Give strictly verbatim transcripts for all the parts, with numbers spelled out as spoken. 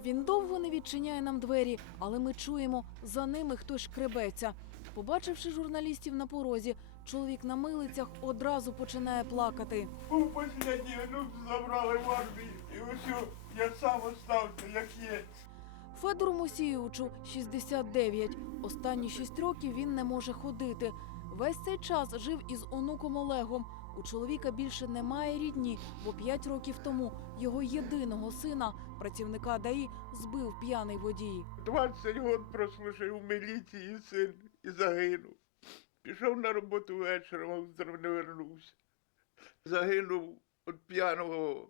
Він довго не відчиняє нам двері, але ми чуємо, за ними хтось шкребеться. Побачивши журналістів на порозі, чоловік на милицях одразу починає плакати. Був останній онук, забрали в армію, і ось я сам остався, як є. Федору Мусійовичу шістдесят дев'ять. Останні шість років він не може ходити. Весь цей час жив із онуком Олегом. У чоловіка більше немає рідні, бо п'ять років тому його єдиного сина, працівника ДАІ, збив п'яний водій. двадцять років прослужив у міліції син і загинув. Пішов на роботу вечором, а утром не вернувся. Загинув від п'яного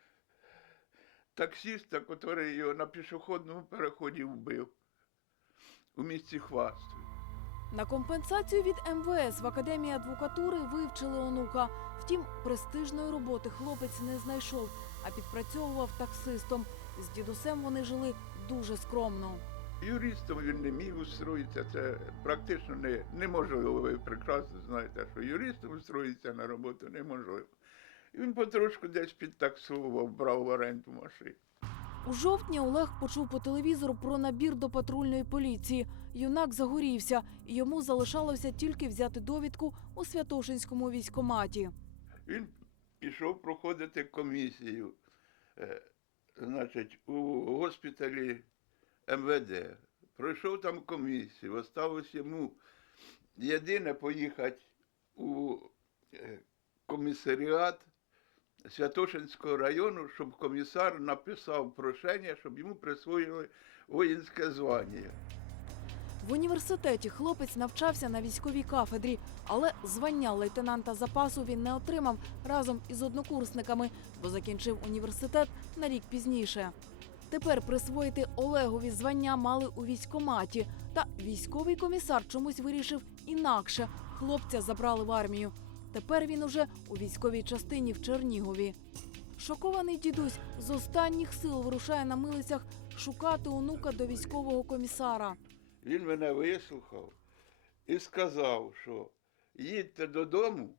таксиста, який його на пішохідному переході вбив у місті Хвастові. На компенсацію від ем ве ес в Академії адвокатури вивчили онука. Втім, престижної роботи хлопець не знайшов, а підпрацьовував таксистом. З дідусем вони жили дуже скромно. Юристом він не міг устроїтися, це практично не, неможливо. Ви прекрасно знаєте, що юристом устроїтися на роботу неможливо. І він потрошку десь підтаксував, брав в оренду машину. У жовтні Олег почув по телевізору про набір до патрульної поліції. Юнак загорівся, і йому залишалося тільки взяти довідку у Святошинському військкоматі. Він пішов проходити комісію, е, значить, у госпіталі ем ве де. Пройшов там комісію, осталось йому єдине поїхати у е, комісаріат Святошинського району, щоб комісар написав прошення, щоб йому присвоїли воїнське звання. В університеті хлопець навчався на військовій кафедрі, але звання лейтенанта запасу він не отримав разом із однокурсниками, бо закінчив університет на рік пізніше. Тепер присвоїти Олегові звання мали у військкоматі, та військовий комісар чомусь вирішив інакше. Хлопця забрали в армію. Тепер він уже у військовій частині в Чернігові. Шокований дідусь з останніх сил вирушає на милицях шукати онука до військового комісара. Він мене вислухав і сказав, що їдьте додому,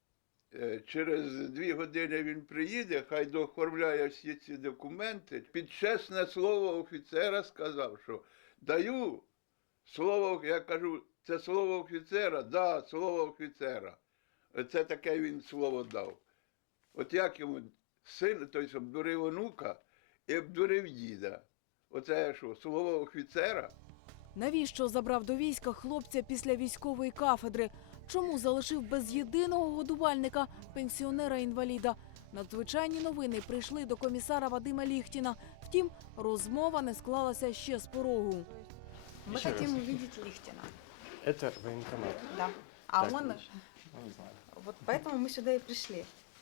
через дві години він приїде, хай дооформляє всі ці документи. Під чесне слово офіцера сказав, що даю слово, я кажу, це слово офіцера? Да, слово офіцера. Це таке він слово дав. От як йому син, тобто обдурив онука і обдурив діда. Оце що, слово офіцера? Навіщо забрав до війська хлопця після військової кафедри? Чому залишив без єдиного годувальника пенсіонера-інваліда? Надзвичайні новини прийшли до комісара Вадима Ліхтіна. Втім, розмова не склалася ще з порогу. Мы Еще хотим раз. увидеть Лихтина. Это военкомат. Да. А Так, он, ну, не знаю. вот поэтому мы сюда и пришли.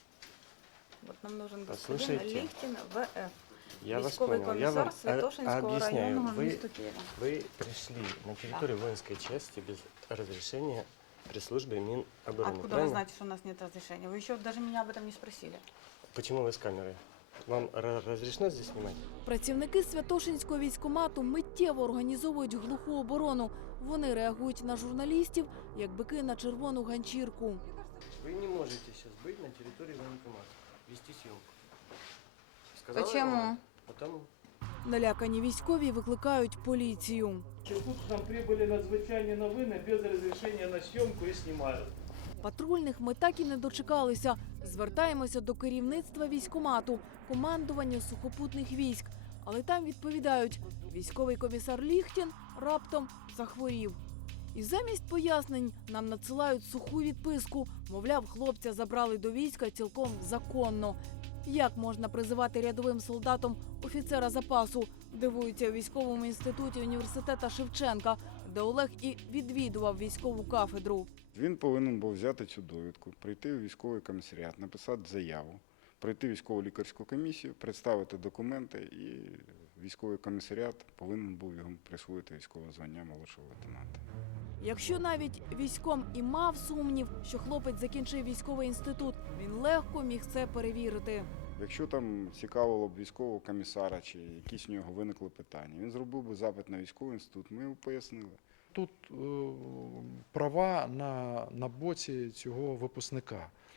Вот нам нужен господин Послушайте. Лихтин В Ф. Я вас Військовий понял. Я комісар вам Святошинського а- объясняю. районного Вы, міста Києва. вы пришли на территорию воинской части без разрешения пресс-службы Минобороны. Откуда вы правильно? знаете, что у нас нет разрешения? Вы еще даже меня об этом не спросили. Почему вы с камерой? Вам ра- разрешено здесь снимать? Працівники Святошинського військкомату миттєво організовують глуху оборону. Вони реагують на журналістів, як бики на червону ганчірку. Вы не можете сейчас быть на территории военкомата, вести съемку. Сказала Почему? я вам? Потому. Налякані військові викликають поліцію. Тут к нам прибыли надзвичайні новини без розрішення на зйомку і знімають. Патрульних ми так і не дочекалися. Звертаємося до керівництва військкомату, командування сухопутних військ. Але там відповідають, військовий комісар Ліхтін раптом захворів. І замість пояснень нам надсилають суху відписку. Мовляв, хлопця забрали до війська цілком законно. Як можна призивати рядовим солдатом офіцера запасу? Дивуються у військовому інституті університету Шевченка, де Олег і відвідував військову кафедру. Він повинен був взяти цю довідку, прийти в військовий комісаріат, написати заяву, пройти військово лікарську комісію, представити документи, і військовий комісаріат повинен був йому присвоїти військове звання молодшого лейтенанта. Якщо навіть військком і мав сумнів, що хлопець закінчив військовий інститут, він легко міг це перевірити. Якщо там цікавило б військового комісара чи якісь у нього виникли питання, він зробив би запит на військовий інститут, ми йому пояснили. Тут е, права на, на боці цього випускника.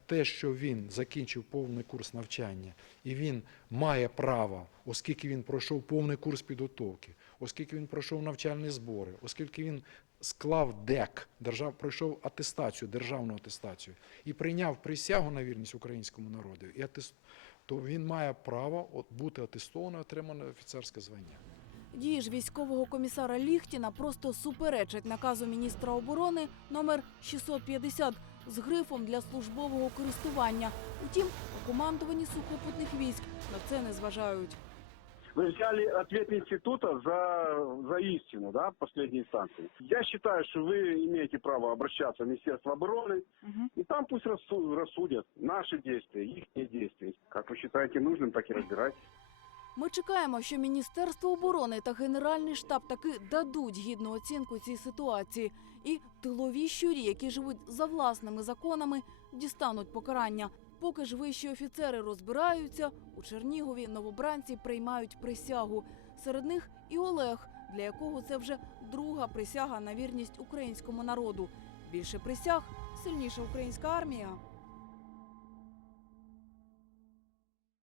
те, що він закінчив повний курс навчання, і він має право, оскільки він пройшов повний курс підготовки, оскільки він пройшов навчальні збори, оскільки він склав ДЕК, держав, пройшов атестацію, державну атестацію, і прийняв присягу на вірність українському народу, і атест... то він має право от, бути атестований, отримане офіцерське звання. Дії ж військового комісара Ліхтіна просто суперечать наказу міністра оборони номер шістсот п'ятдесят з грифом для службового користування. Утім, у командуванні сухопутних військ на це не зважають. Вы взяли ответ института за, за истину, да, в последней инстанции. Я считаю, что вы имеете право обращаться в Министерство обороны, угу. и там пусть рассу- рассудят наши действия, их действия. Как вы считаете нужным, так и разбирайтесь. Ми чекаємо, що Міністерство оборони та Генеральний штаб таки дадуть гідну оцінку цій ситуації. І тилові щурі, які живуть за власними законами, дістануть покарання. Поки ж вищі офіцери розбираються, у Чернігові новобранці приймають присягу. Серед них і Олег, для якого це вже друга присяга на вірність українському народу. Більше присяг – сильніша українська армія.